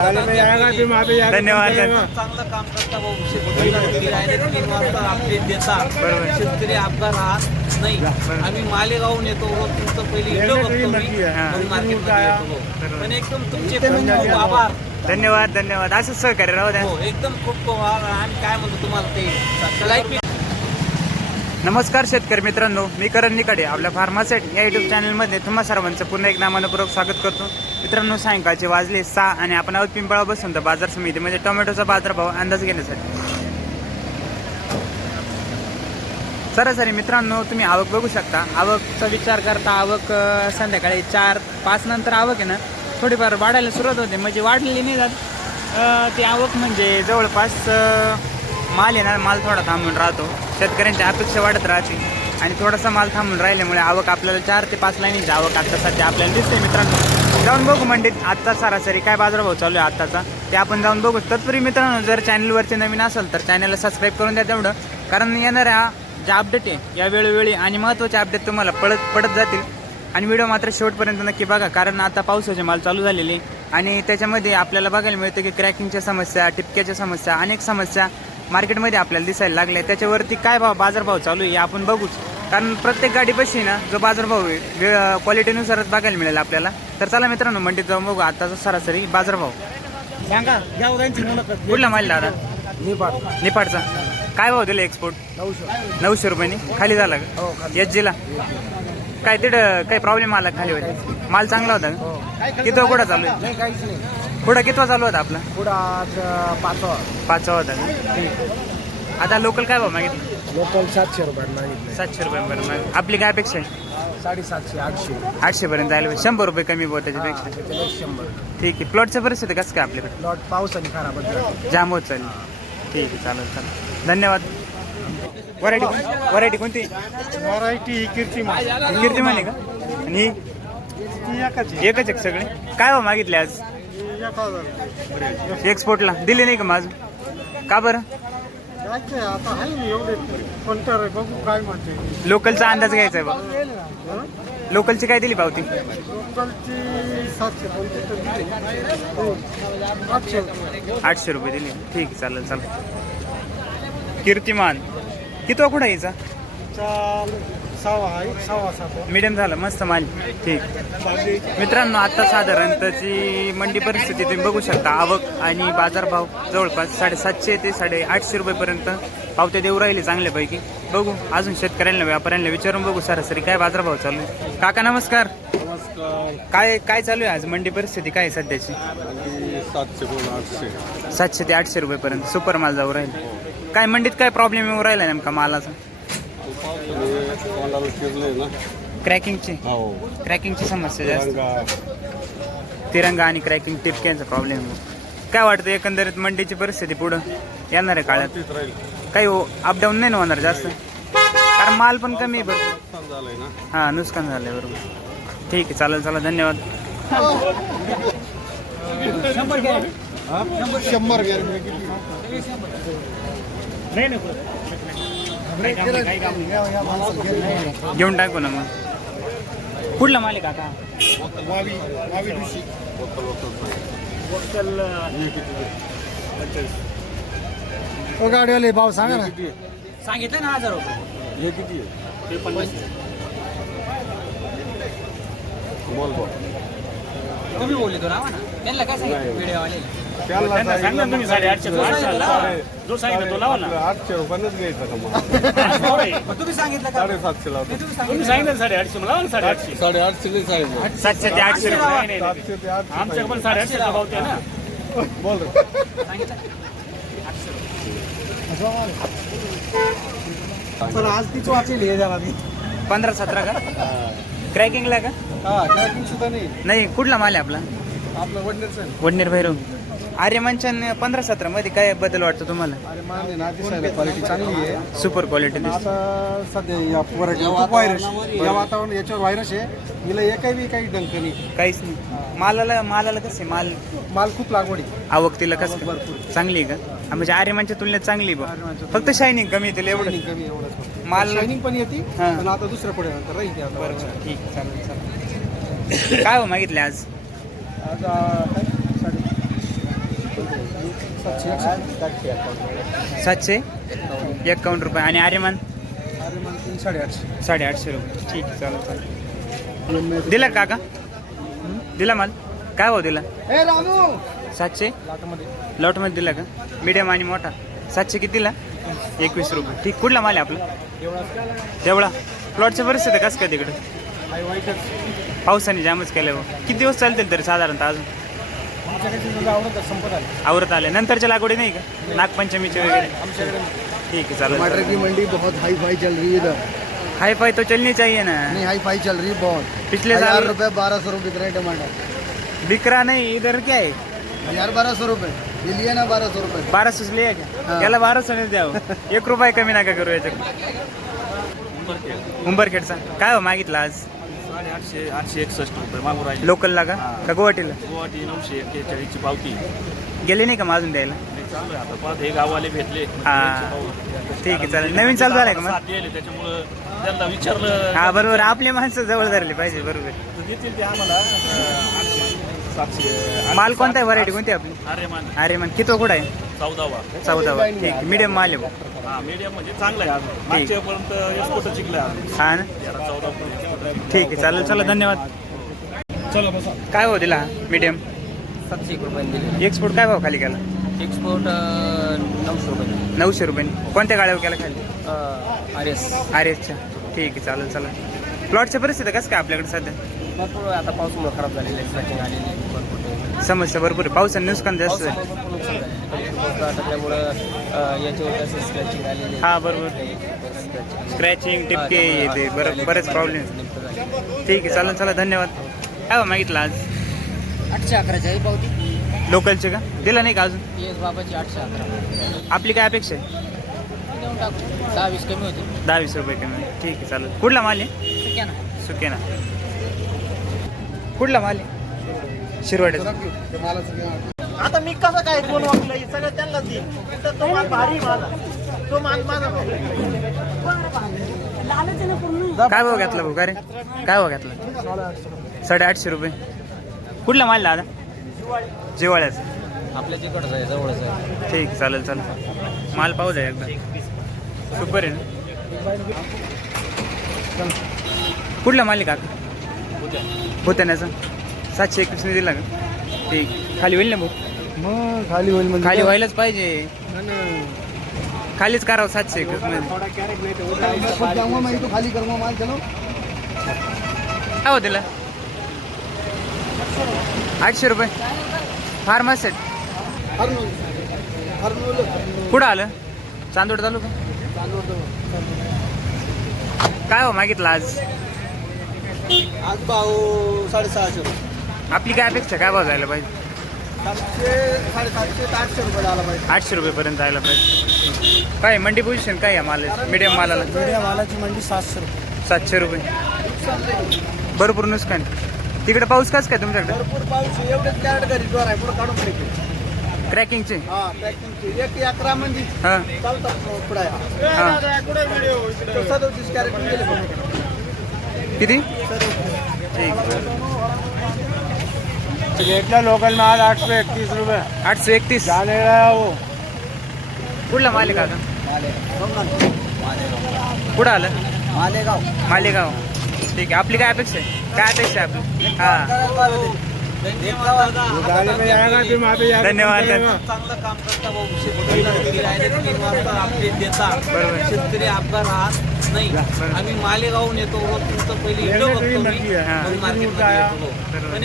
धन्यवाद चांगलं काम करता भाऊ तीन वाजता अपडेट देता. शेतकरी अपघात राहत नाही. आम्ही मालेगावून येतो व तुमचं पहिले व्हिडिओ बघतो मी. हा. मग मार्केटमध्ये येतो भाऊ. पण एकदम तुमचे खूप आभार. धन्यवाद धन्यवाद. असंच सहकार्य राहू द्या. हो एकदम खूप खूप आभार. आणि काय म्हणतो तुम्हाला ते? लाईक नमस्कार शेतकरी मित्रांनो मी करण निकडे आपल्या फार्मासेट या युट्यूब चॅनलमध्ये तुम्हा सर्वांचं पुन्हा एक मनपूर्वक स्वागत करतो. मित्रांनो सायंकाळचे वाजले सहा आणि आपण आहोत पिंपळा बसून तर बाजार समितीमध्ये म्हणजे टोमॅटोचा बाजारभाव अंदाज घेण्यासाठी. सरासरी मित्रांनो तुम्ही आवक बघू शकता. आवकचा विचार करता आवक संध्याकाळी चार पाच नंतर आवक आहे ना थोडीफार वाढायला सुरुवात होते. म्हणजे वाढलेली नाही जात. ती आवक म्हणजे जवळपास माल येणार माल थोडा थांबून राहतो. शेतकऱ्यांची अपेक्षा वाढत राहते आणि थोडासा माल थांबून राहिल्यामुळे आवक आपल्याला चार ते पाच लाईनीची आवक आता सध्या आपल्याला दिसते मित्रांनो. जाऊन बघू मंडीत आत्ता सरासरी काय बाजारभाव चालू आहे आत्ताचा. ते आपण जाऊन बघू. तत्पूर्वी मित्रांनो जर चॅनलवरचे नवीन असेल तर चॅनलला सबस्क्राईब करून द्या तेवढं. कारण येणाऱ्या ज्या अपडेट आहे या वेळोवेळी आणि महत्त्वाचे अपडेट तुम्हाला पडत पडत जातील. आणि व्हिडिओ मात्र शेवटपर्यंत नक्की बघा. कारण आता पावसाचे माल चालू झालेले. आणि त्याच्यामध्ये आपल्याला बघायला मिळतं की क्रॅकिंगच्या समस्या टिपक्याच्या समस्या अनेक समस्या. मार्केटमध्ये आपल्याला दिसायला लागल्या. त्याच्यावरती काय भाव बाजारभाव चालू आहे हे आपण बघूच. कारण प्रत्येक गाडीपाशी ना जो बाजारभाव आहे क्वालिटीनुसारच बघायला मिळेल आपल्याला. तर चला मित्रांनो मंडीत जाऊन बघू आताचा सरासरी बाजारभाव. सांगा घ्या उद्यांची मुलाखत. कुठला माल दादा? निपाडचा काय भाव दिला एक्सपोर्ट नऊशे. रुपयाने? खाली झाला का? एच जीला? काय तिथं काही प्रॉब्लेम आला खाली होते माल चांगला होता का? किती कुठं चालू आहे? पुढं कितवा चालू होता आपला? पुढं आज पाचवा. पाचवा होता का? आता लोकल काय भाव मागितलं? लोकल सातशे रुपये मागितले. सातशे रुपयांपर्यंत मागितलं. आपली काय अपेक्षा आहे? साडेसातशे आठशे. आठशे पर्यंत जायला पाहिजे. शंभर रुपये कमी भाव त्याच्यापेक्षा. शंभर. ठीक आहे. प्लॉटच्या परिस्थिती कसं काय आपल्याकडे? लॉट पावसाने खराबच झाली जाम होत चालेल. ठीक आहे चालेल चालेल. धन्यवाद. व्हरायटी व्हरायटी कोणती? व्हरायटी कीर्ती कीर्ती म्हणे का? आणि ही? एकच एक सगळे? काय भाव मागितले आज? एक्सपोर्टला दिले नाही का माझ का बरं? आता आहे एवढे. कोणतं बघू काय म्हणते. लोकलचा अंदाज घ्यायचा आहे बा. लोकलची काय दिली पावती? हो. आठशे आठशे रुपये दिली. ठीक आहे चालेल चालेल. कीर्तिमान. किती कुठं यायचा मीडियम झालं मस्त माल. ठीक. मित्रांनो आता साधारणतःची मंडी परिस्थिती तुम्ही बघू शकता. आवक आणि बाजारभाव जवळपास साडेसातशे ते साडे आठशे रुपयेपर्यंत पावते देऊ राहिले चांगल्यापैकी. बघू अजून शेतकऱ्यांना व्यापाऱ्यांना विचारून बघू सरासरी काय बाजारभाव चालू आहे. काका नमस्कार. नमस्कार. काय काय चालू आहे आज? मंडी परिस्थिती काय आहे सध्याची? सातशे आठशे? सातशे ते आठशे रुपयेपर्यंत सुपर माल जाऊ राहील. काय मंडीत काय प्रॉब्लेम येऊ राहिला नेमका मालाचा? तोंडाला फिरले ना क्रॅकिंगची? हो. क्रॅकिंगची समस्या जास्त. तिरंगा. आणि क्रॅकिंग टिपक्यांचा प्रॉब्लेम काय वाटतं एकंदरीत मंडीची परिस्थिती पुढं येणार आहे काळात? काही अपडाऊन नाही ना होणार जास्त? कारण माल पण कमी आहे बरोबर झालंय ना? हां नुकसान झालंय बरोबर. ठीक आहे चालेल चला धन्यवाद. शंभर घेऊन टाकू ना मग. कुठला माल आहे काका दिवशी गाडीवाले भाव सांगा ना. सांगितलं ना हजार रुपये. हे किती आहे? बोल बोल तुम्ही बोलले तो ना त्यांना काय सांगितलं? व्हिडिओवाले. जो सांगितलं तो लावा ना. आठशे रुपयानंच घ्यायचा का मग मग तुम्ही सांगितलं का? साडेसातशे लावतो तुम्ही तुम्ही सांगितलं लावा ना साडेआठशे साडेआठशे नाही सांगितलं सातशे ते आठशे रुपये. नाही, नाही, नाही. सातशे ते आठशे आमच्या पण भाव ना. बोल रे. पण आज तीच वाचेल हे जरा मी. पंधरा सतरा का? क्रॅकिंगला का? हा सुद्धा नाही. नाही कुठला माल आहे आपला? आपलं. वडनेर भैरव. आर्यमनच्या पंधरा सतरा मध्ये काय बदल वाटतो तुम्हाला? अरे मान ना दिसायला क्वालिटी चांगली आहे. सुपर क्वालिटी पण आता सध्या या खूप व्हायरस या वातावरण याच्यावर व्हायरस आहे. हिला एकही बी काही डंक नाही. काहीच नाही. मालाला मालाला कसं आहे? माल माल खूप लागवड. आहे आवक तिला कसं. चांगली आहे का? हा, म्हणजे आर्यमनच्या तुलनेत चांगली आहे आर्यमनच्या बा फक्त शायनिंग कमी आहे तिला एवढं. Shining कमी एवढंच माल शायनिंग पण येते हा. पण आता दुसऱ्या पुढे नंतर राहील ते आता. बरोबर ठीक आहे, चालेल चालेल. काय हो मागितले आज? आज सातशे. सातशे? एकावन्न रुपये. आणि आर्यमान? तीन साडेआठशे. साडेआठशे रुपये. ठीक आहे चालेल चालेल. दिला का काका? दिला माल? काय भाव दिला? ए रामू! सातशे? लाटामध्ये. दिला का? मीडियम आणि मोठा. सातशे किती दिला? एकवीस रुपये. ठीक कुठला माल आहे आपला? तेवढा प्लॉटची परिस्थिती कसं काय तिकडे? पावसाने जामच केलं हो. किती दिवस चालतील तरी साधारणतः अजून? आमच्याकडे तुझं आवडत संपत आलं आवरत आले. नंतरच्या लागवडी नाही का? नागपंचमीचे वगैरे? आमच्याकडे ठीक आहे चालेल टमाटर की मंडी बहुत हाई फाई चल रही है इधर। हाई फाई तो चलनी चाहिए ना? नहीं हाई फाई चल रही है बहुत। पिछले हजार साल रुपए बारह सौ रुपए बिक रहे हैं टमाटर। बिक रहा नहीं इधर क्या है? हजार बारह सौ रुपए ये लिए ना बारह सौ रुपए बारह सौ लिया क्या? हाँ. याला बारह सौ द्यावं एक रुपये कमी नका करू याच्याकडे। उंबरखेडचा? काय हो मागितलं आज? साडेआठशे आठशे एकसष्ट रुपये मागून राहिले. लोकलला का? का गुवाहाटीला? गुवाहाटी नऊशे एक्केचाळीसची पावती. गेले नाही का मग अजून द्यायला? आणि चालू आहे आता. पाहत हे गाववाले भेटले. हा. ठीक आहे, चालेल. नवीन चालू झालंय का मग? साथ दिले. त्याच्यामुळं त्यांना विचारलं. हा बरोबर. आपली माणसं जवळ धरली पाहिजे. बरोबर. तर देतील ते आम्हाला. अं, सातशे माल कोणता आहे? व्हरायटी कोणती आहे आपली? अरे मान अरे मग किती कुठं आहे? चौदावा. चौदावा. ठीक मीडियम माल आहे भाऊ. हा मीडियम म्हणजे चांगला आहे. अजून मागच्यापर्यंत एक्सपोर्ट जिंकला हा ना? चौदा ठीक आहे चालेल. चला धन्यवाद. चला बसा. काय भाव दिला मीडियम सातशे एक रुपयाने दिले. एक्सपोर्ट काय भाव खाली केला? एक्सपोर्ट नऊशे रुपये नऊशे रुपये कोणत्या गाड्यावर केला खाली? आर एस आर एसच्या ठीक आहे चालेल चला प्लॉटच्या परिस्थिती कसं काय आपल्याकडे सध्या? भरपूर आता पावसामुळे खराब झालेले स्ट्रॅचिंग आलेली भरपूर समस्या भरपूर आहे. पावसाने नुकसान जास्त आहे भरपूर नुकसान झालेलं पाऊस अटकल्यामुळं अं, याच्यावर कसं स्क्रॅचिंग आलेले हा बरोबर. स्क्रॅचिंग टिपके येते बरं बरेच प्रॉब्लेम ठीक आहे चालेल चला धन्यवाद. काय भाव मागितलं आज? आठशे अकराची आहे पावती. लोकलचे का? दिला नाही का अजून? पी एस बाबाची आठशे अकरा. आपली काय अपेक्षा आहे? देऊन टाकू. दहा वीस कमी होते दहा वीस रुपये कमी. ठीक आहे चालेल. कुठला माल आहे? ठीक आहे ना सुके ना कुठला माल आहे? शिरवाड्याचा आता मी कसं काय कोण वापलं हे सगळं त्यांनाच देईन तर तो माल भारी माझा तो माल माझा काय भाव घेतला भाऊ? का रे? काय भाव घेतला? साडेआठशे रुपये. कुठला माल दादा? जिवाळ्याचा आपल्या तिकडचं आहे जवळच आहे ठीक चालेल चालेल. माल पाहू द्या एकदा. सुपर आहे ना? कुठला माल आहे काका? भूताण्याचा सातशे एकवीसने दिला का? ठीक खाली होईल ना भाऊ मग खाली होईल म्हणजे खाली व्हायलाच पाहिजे. खालीच करावं सातशे एकवीसमध्ये. मैं खुद जाऊंगा मैं ही तो खाली करूंगा माल चलो काय होतं तिला आठशे रुपये. फार मस्त आहेत. कुठं आलं? चांदोड चालू का काय हो मागितलं आज? आज भाऊ साडेसहाशे रुपये. आपली काय अपेक्षा? काय भाव जायला पाहिजे? सातशे साडेसातशे ते आठशे रुपये आला पाहिजे. आठशे रुपयेपर्यंत जायला पाहिजे. काय मंडी पोझिशन काय आहे माल मीडियम मालाला? मीडिया मालाची मंडी सातशे रुपये. सातशे रुपये. भरपूर नुकसान. तिकडे पाऊस काच काय तुमच्याकडे? भरपूर पाऊस आहे. एवढेच कॅरेट घरी ज्वार आहे. पुढे काढून फेकले क्रॅकिंगचे हा पॅकिंगची एक अकरा मंदी हां. चालतात पुढे हां. सदोतीस कॅरेट गेले पण. किती? ठीक घेतल्या लोकल माल आठशे एकतीस रुपये. आठशे एकतीस. हो कुठला माल काका? कुठं आलं? मालेगाव. मालेगाव. ठीक आहे. आपली काय अपेक्षा आहे? काय अपेक्षा आहे आपली? हाँ. धन्यवाद. धन्यवाद चांगलं काम करता भाऊ शेतकरी देता. शेतकरी राहत नाही आम्ही मालेगावून येतो तुमचं पहिले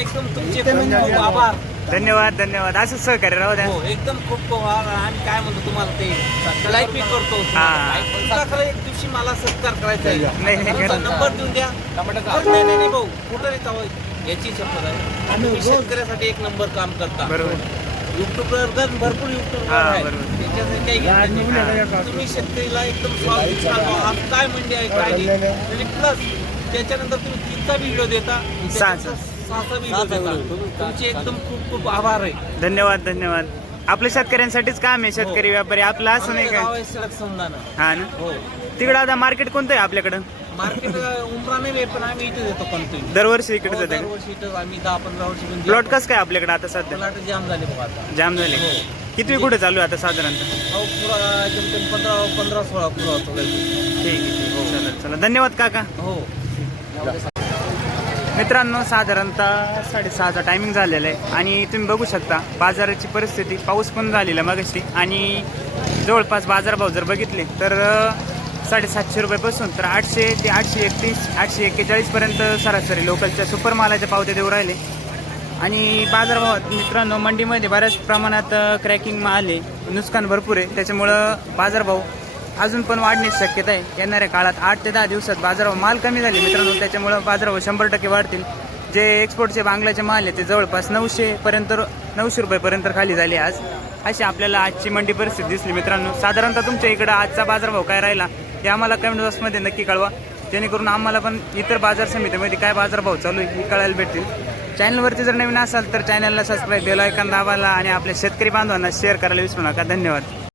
एकदम तुमचे आभार धन्यवाद. धन्यवाद असंच सहकार्य राहू द्या. एकदम खूप खूप आभार आम्ही काय म्हणतो तुम्हाला ते लाईक मी करतो हा. एक दिवशी मला सत्कार करायचा आहे नाही, नाही. नंबर देऊन द्या नाही नाही नाही भाऊ. कुठं जावं याची शपथ आहे. तुम्ही शेतकऱ्यासाठी एक नंबर काम करता. बरोबर. युट्यूबवर गण भरपूर हा, बरोबर. त्याच्यासाठी काही. तुम्ही शेतकरीला एकदम स्वागत काय आहे आणि प्लस त्याच्यानंतर तुम्ही तिथचा व्हिडिओ देता. सहा- सहाचा व्हिडिओ देता. तुमचे एकदम खूप खूप आभार आहे. धन्यवाद धन्यवाद. आपल्या शेतकऱ्यांसाठीच काम आहे शेतकरी व्यापारी. आपलं असं नाही काय आहे सडक समजानं हा ना? हो. तिकडं आता मार्केट कोणतं आहे आपल्याकडं? मार्केट उमरा नाही पण आम्ही इथे देतो कंटिन्यू दरवर्षी इकडे जाते दरवर्षी इथं आम्ही दहा पंधरा वर्ष प्लॉट कसं काय आपल्याकडे आता सध्या? प्लॉट जाम झाले बघा आता. जाम झाले. हो. किती कुठे चालू आहे आता साधारणतः? अहो पुरा जमतेम पंधरा पंधरा सोळा पुरा चालू ठीक आहे ठीक आहे. चला चला धन्यवाद काका. हो. मित्रांनो साधारणतः साडेसहाचा टायमिंग झालेला आहे. आणि तुम्ही बघू शकता बाजाराची परिस्थिती पाऊस पण झालेला मगाशी. आणि जवळपास बाजारभाव जर बघितले तर अ, साडेसातशे रुपयापासून तर आठशे ते आठशे एकतीस आठशे एक्केचाळीसपर्यंत सरासरी लोकलच्या सुपर मालाच्या पावत्या देऊ राहिले. आणि बाजारभावात मित्रांनो मंडीमध्ये बऱ्याच प्रमाणात क्रॅकिंग माल आहे. नुकसान भरपूर आहे. त्याच्यामुळं बाजारभाव अजून पण वाढण्याची शक्यता आहे. येणाऱ्या काळात आठ ते दहा दिवसात बाजारभाव माल कमी झाले मित्रांनो. त्याच्यामुळं बाजारभाव शंभर टक्के वाढतील. जे एक्सपोर्टचे बांगलाचे माल आहे ते जवळपास नऊशेपर्यंत नऊशे रुपयेपर्यंत खाली झाले आज. अशी आपल्याला आजची मंडी परिस्थिती दिसली मित्रांनो. साधारणतः तुमच्या इकडं आजचा बाजारभाव काय राहिला? हे आम्हाला कमेंट बॉक्समध्ये नक्की कळवा. जेणेकरून आम्हाला पण इतर बाजार समितीमध्ये काय बाजारभाव चालू आहे हे कळायला भेटतील. चॅनलवरती जर नवीन असाल तर चॅनलला सबस्क्राईब बेल ऐकन दाबायला आणि आपल्या शेतकरी बांधवांना शेअर करायला विसरू नका. धन्यवाद.